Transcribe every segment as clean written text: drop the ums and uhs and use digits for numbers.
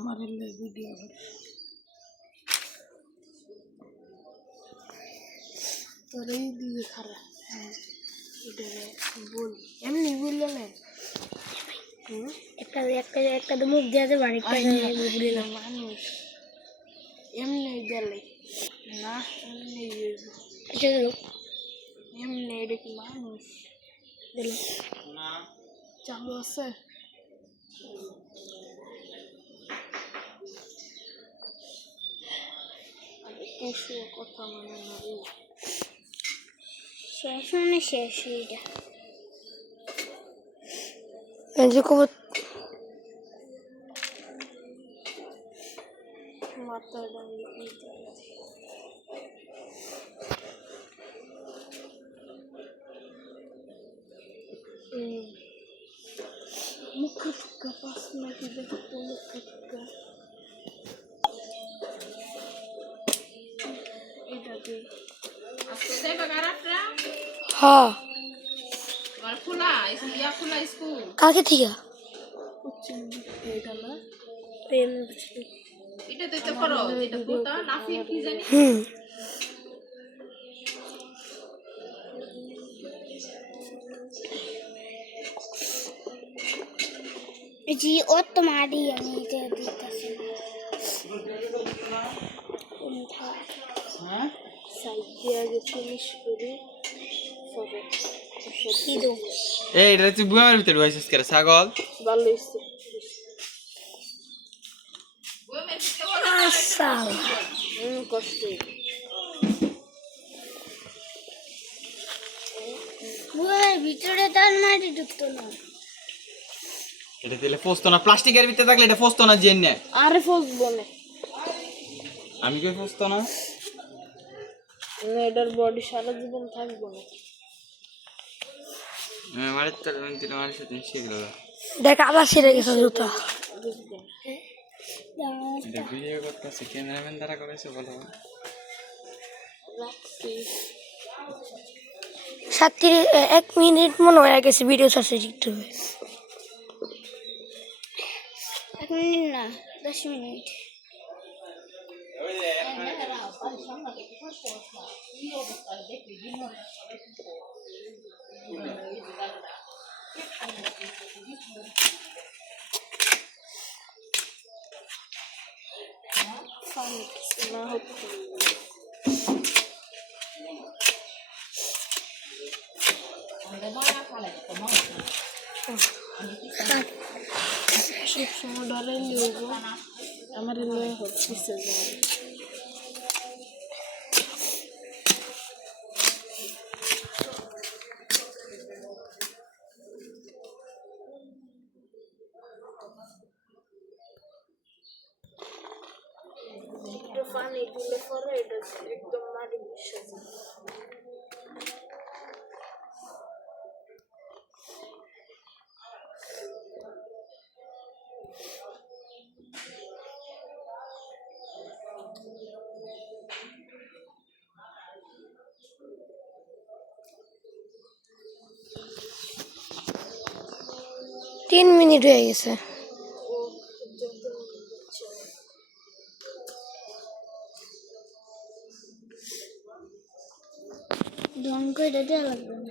हमारे लिए वीडियो है तो रही दिखा रहा है बोल एमनी बोल ले একটা তো মুখ দিয়ে বাড়ি বুঝলাম মানুষ এমনি গেলে না এমনি এটা গেল এমনি এটা কি মানুষ দিল না চালু আছে কিছু কথা মনে নেই শেষ মানে শেষ এইটা যে কব মাথাটা मुख्य टुक्का पास में की देखो मुख्य टुक्का इधर भी आपके दे बगारा फ्रा हाँ और खुला स्कूल কাকে থেকে कुछ এটা না প্রেম এটা তো করো এটা পুতা নাফি কি জানি जी और तुम्हारी यही दे देता हां সাইডে আগে ফিনিশ করি সবে কি দো এই এটা তুই বুয়ার ভিতরে বসেছিস করে ছাগল ভালো হইছে আসাল কষ্ট বুয়ার ভিতরে তার মাটি ঢুকতো না এটা দিলে ফসতো না প্লাস্টিকের ভিতরে থাকলে এটা ফসতো না জেনে আরে ফসবো না আমি কই ফসতো না এটার বডি সারা জীবন থাকবো না আমারে তো দিন আমার সাথে শিখলো দেখ আবার ছিঁড়ে গেছে জুতা এটা ভিডিও করতেছে ক্যামেরাম্যান দ্বারা করেছে বলো রাখছি 1 মিনিট মনে হয়ে গেছে ভিডিও ছাড়ছে ইউটিউবে 1 মিনিট না 10 মিনিট না হতো সব সময় ডরে লিখবো আমার লয়ে হচ্ছে যাবে একটু পানি দিলে পরে এটা একদম মাটি মিশে যায় তিন মিনিট হয়ে গেছে ঢং করে দেওয়া লাগবে না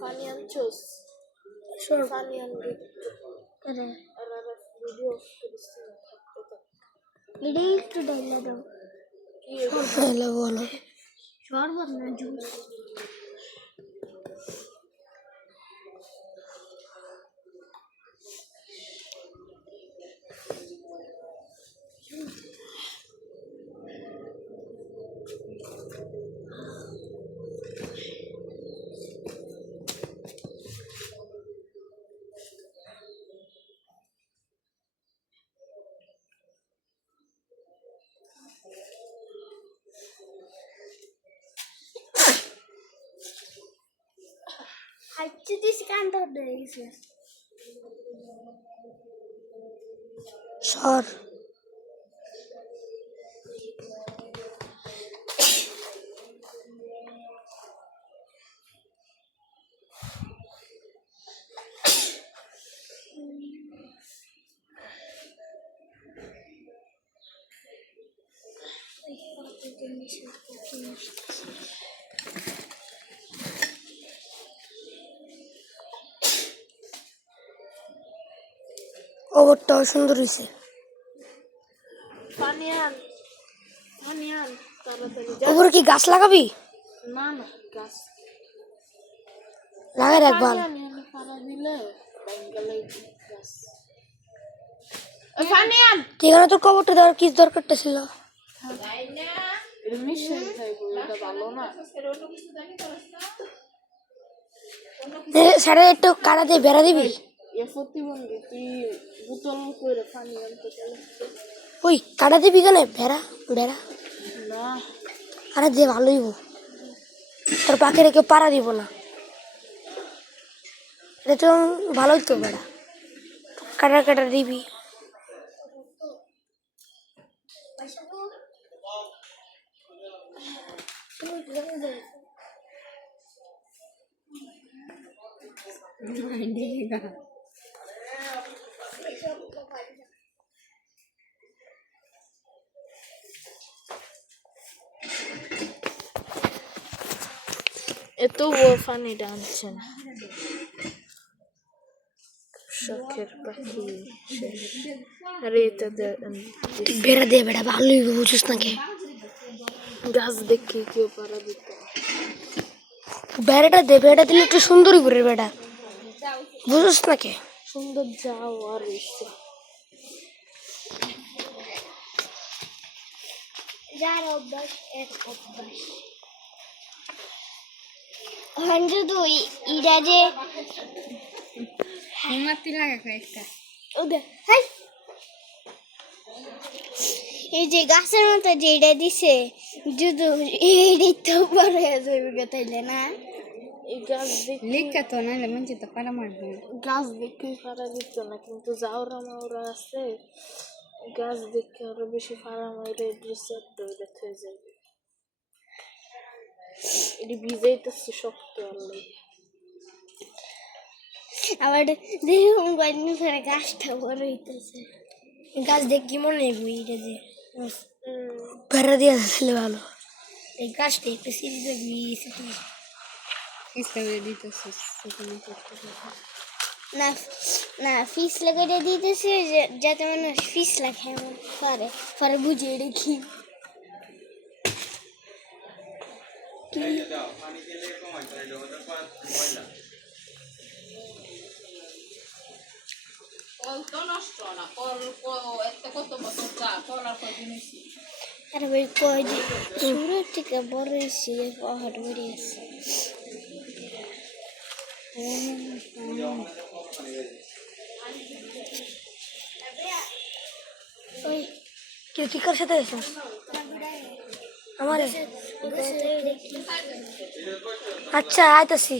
পানি আনছোস পানি আনবি করে আর ভিডিও করিস এটা একটু ডাইলা দাও হ্যালো বলো শরবত না জুস হাইচি দিস কান্ত দিয়েছে সর ওভারটাও সুন্দর হয়েছে। পানি আন তাড়াতাড়ি যা। ওপরে কি গাছ লাগাবি? না না গাছ লাগাই রাখ পানি ভাল। আনি আমি পানি দিলে বেঙ্গলে গাছ। ওই পানি আন। ঠিকানা তোর কবরটা দেওয়ার কি দরকারটা ছিল? এটা মিশে থাকবো, এটা ভালো না। সাড়ে একটু কাটা দিয়ে বেড়া দিবি। এ প্রতিবন্ধী তুই বোতল করে পানি আনতে গেলে ওই কাটা দিবি কেন? বেড়া বেড়া না। আরে যে ভালোই হবো, তোর পাখিরে কেউ পাড়া দিব না। এটা তো ভালোই তো বেড়া, কাটা কাটা দিবি। এত ও পানিটা আনছে না। শখের পাখি সে। আরে এটা তুই বেড়া দিয়ে বেড়া ভালোই হবো, বুঝিস না কে? গাছ দেখে কেউ পারা দিত না। বেড়াটা দে, বেড়া দিলে একটু সুন্দরই করে বেড়া, বুঝিস না কে? সুন্দর যাও আর এসছে যার অভ্যাস এক অভ্যাস হঞ্জু দুই ইরা যে হিমাতি লাগা কয়েকটা। ওদের হাই এই যে গাছের মতো যেটা দিছে যুদু এই তো বড় হয়ে যাবে তাইলে না এই গাছ দেখে লিখা তো নাহলে মঞ্চে তো পারা মারবে। গাছ দেখে পারা দিত না, কিন্তু যাওরা মাওরা আছে গাছ দেখে আরো বেশি পারা মাইরে ড্রেসের দৌড়ে হয়ে যাবে। এটি ভিজাইতেছে শক্ত আল্লাহ। আবার দেখুন গয়নি ফেরে গাছটা বড় হইতেছে গাছ দেখ কি মনে নেই এটা যে বেড়া দিয়ে আসলে ভালো। এই গাছটা একটু সিঁড়ি দেবি, ইসলামে দিতেছে সেখানে না না ফিস লাগাইতে দিতেছে যাতে মানুষ ফিস লাগে পরে পরে বুঝিয়ে রেখি আরে ভাই কয় যে শুরু থেকে বড় হয়েছে পাহাড় বেড়ে আছে ওই কেউ তুই কার সাথে গেছিস? আমার আচ্ছা আইতাছি।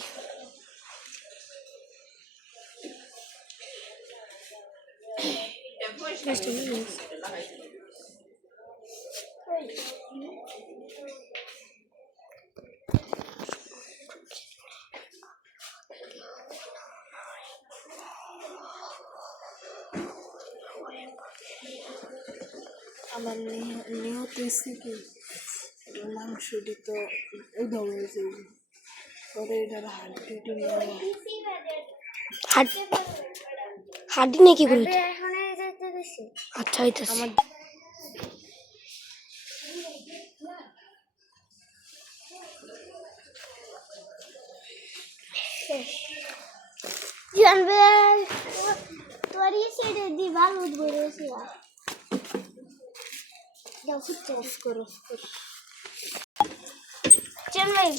আমার নিহত হয়েছে কি মাংস দিত উদম হয়ে যাবে, পরে এটার হাড্ডিটি নেওয়া হাড্ডি নেই কি করি? এখন যাইতে গেছি আচ্ছা আইতাছি। আমার জানবে তোর এই সাইডে দি ভালো ধরে আছে যাও ফুটতে করো চল ভাই